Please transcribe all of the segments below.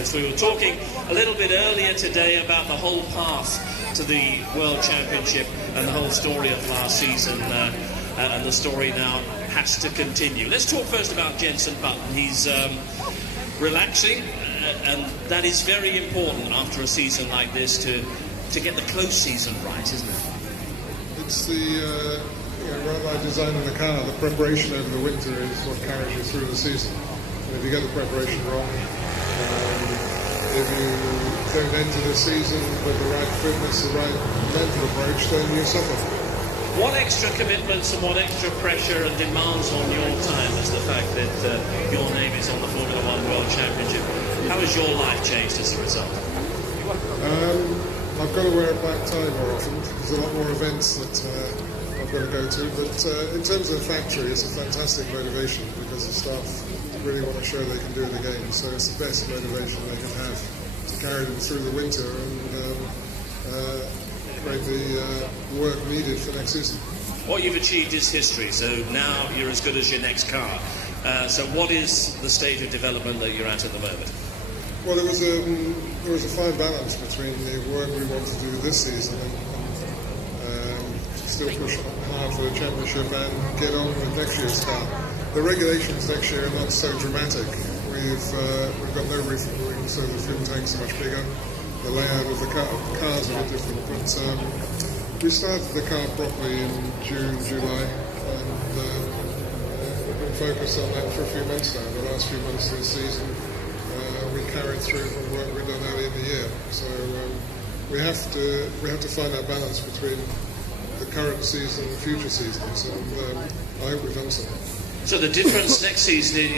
We were talking a little bit earlier today about the whole path to the World Championship and the whole story of last season, and the story now has to continue. Let's talk first about Jenson Button. He's relaxing, and that is very important after a season like this to get the close season right, isn't it? It's the right like designing the car. The preparation over the winter is what carries you through the season. And if you get the preparation wrong, if you don't enter the season with the right fitness, the right mental approach, then you suffer. What extra commitments and what extra pressure and demands on your time is the fact that your name is on the Formula One World Championship? How has your life changed as a result? I've got to wear a black tie more often. There's a lot more events that I've got to go to. But in terms of the factory, it's a fantastic motivation because the staff really want to show they can do it again. So it's the best motivation they can have to carry them through the winter and create the work needed for next season. What you've achieved is history, so now you're as good as your next car. So what is the stage of development that you're at the moment? Well, there was a fine balance between the work we want to do this season and still push hard for the championship and get on with next year's car. The regulations next year are not so dramatic. We've got no refueling, so the fuel tanks are much bigger. The layout of the cars are a bit different, but we started the car properly in June, July, and we've been focused on that for a few months now. The last few months of the season, we carried through the work we've done early in the year. So we have to find that balance between the current season and future seasons, and I hope we've done so. So the difference next season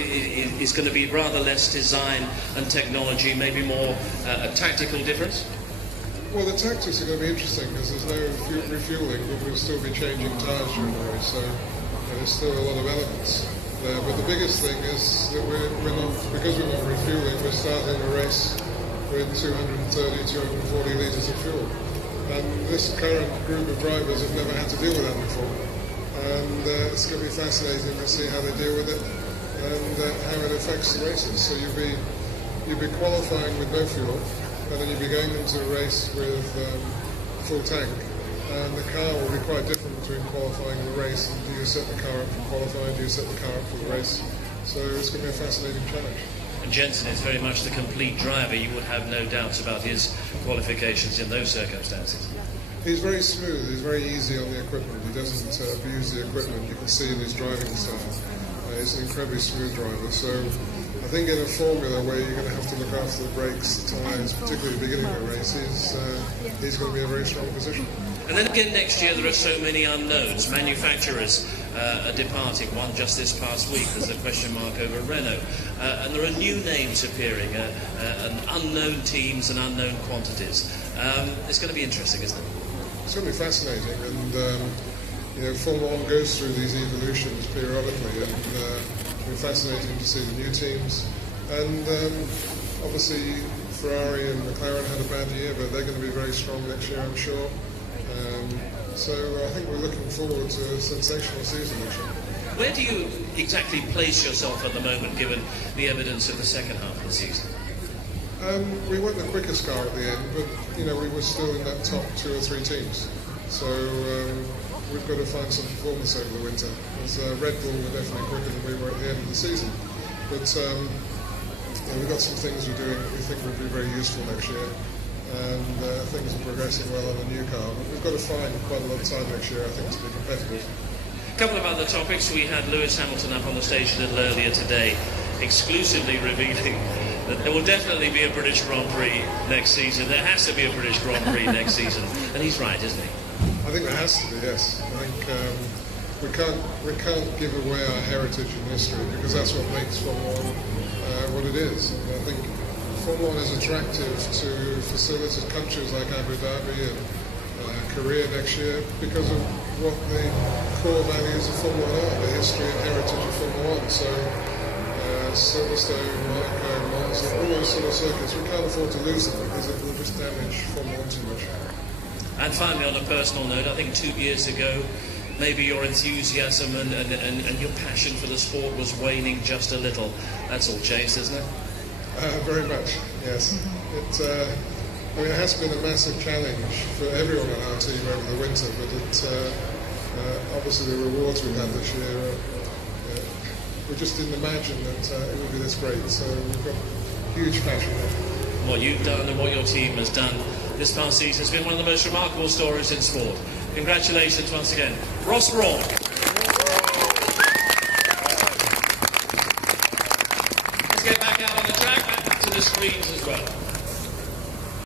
is going to be rather less design and technology, maybe more a tactical difference? Well, the tactics are going to be interesting because there's no refueling, but we'll still be changing tyres during the race, so there's still a lot of elements there. But the biggest thing is that because we're not refueling, we're starting a race with 230, 240 litres of fuel. And this current group of drivers have never had to deal with that before. And it's going to be fascinating to see how they deal with it and how it affects the races. So you'll be qualifying with no fuel, and then you'll be going into a race with full tank. And the car will be quite different between qualifying and the race. And do you set the car up for qualifying? Do you set the car up for the race? So it's going to be a fascinating challenge. And Jenson is very much the complete driver. You would have no doubts about his qualifications in those circumstances. He's very smooth, he's very easy on the equipment, he doesn't abuse the equipment, you can see in his driving style. He's an incredibly smooth driver, so I think in a formula where you're going to have to look after the brakes, tyres, particularly at the beginning of the race, he's going to be in a very strong position. And then again next year there are so many unknowns. Manufacturers are departing, one just this past week, there's a question mark over Renault. And there are new names appearing, and unknown teams and unknown quantities. It's going to be interesting, isn't it? It's going to be fascinating, and Formula One goes through these evolutions periodically, and it'll be fascinating to see the new teams. And obviously, Ferrari and McLaren had a bad year, but they're going to be very strong next year, I'm sure. So I think we're looking forward to a sensational season next year. Where do you exactly place yourself at the moment, given the evidence of the second half of the season? We weren't the quickest car at the end, but we were still in that top 2 or 3 teams. So we've got to find some performance over the winter. As Red Bull were definitely quicker than we were at the end of the season. But we've got some things we're doing that we think will be very useful next year. And things are progressing well on the new car. But we've got to find quite a lot of time next year, I think, to be competitive. A couple of other topics. We had Lewis Hamilton up on the stage a little earlier today, exclusively revealing that there will definitely be a British Grand Prix next season. There has to be a British Grand Prix next season. And he's right, isn't he? I think there has to be, yes. I think we can't give away our heritage and history because that's what makes Formula One what it is. And I think Formula One is attractive to facilities countries like Abu Dhabi and Korea next year because of what the core values of Formula One are, the history and heritage of Formula One. So Silverstone, Monaco, Monza, all those sort of circuits, we can't afford to lose them because it will just damage Formula One too much. And finally, on a personal note, I think 2 years ago, maybe your enthusiasm and your passion for the sport was waning just a little. That's all changed, isn't it? Very much. Yes. I mean, it has been a massive challenge for everyone on our team over the winter, but obviously the rewards we've had this year, we just didn't imagine that it would be this great. So we've got huge passion there. What you've done and what your team has done this past season has been one of the most remarkable stories in sport. Congratulations once again. Ross Brawn. Let's get back out on the track, back to the screens as well.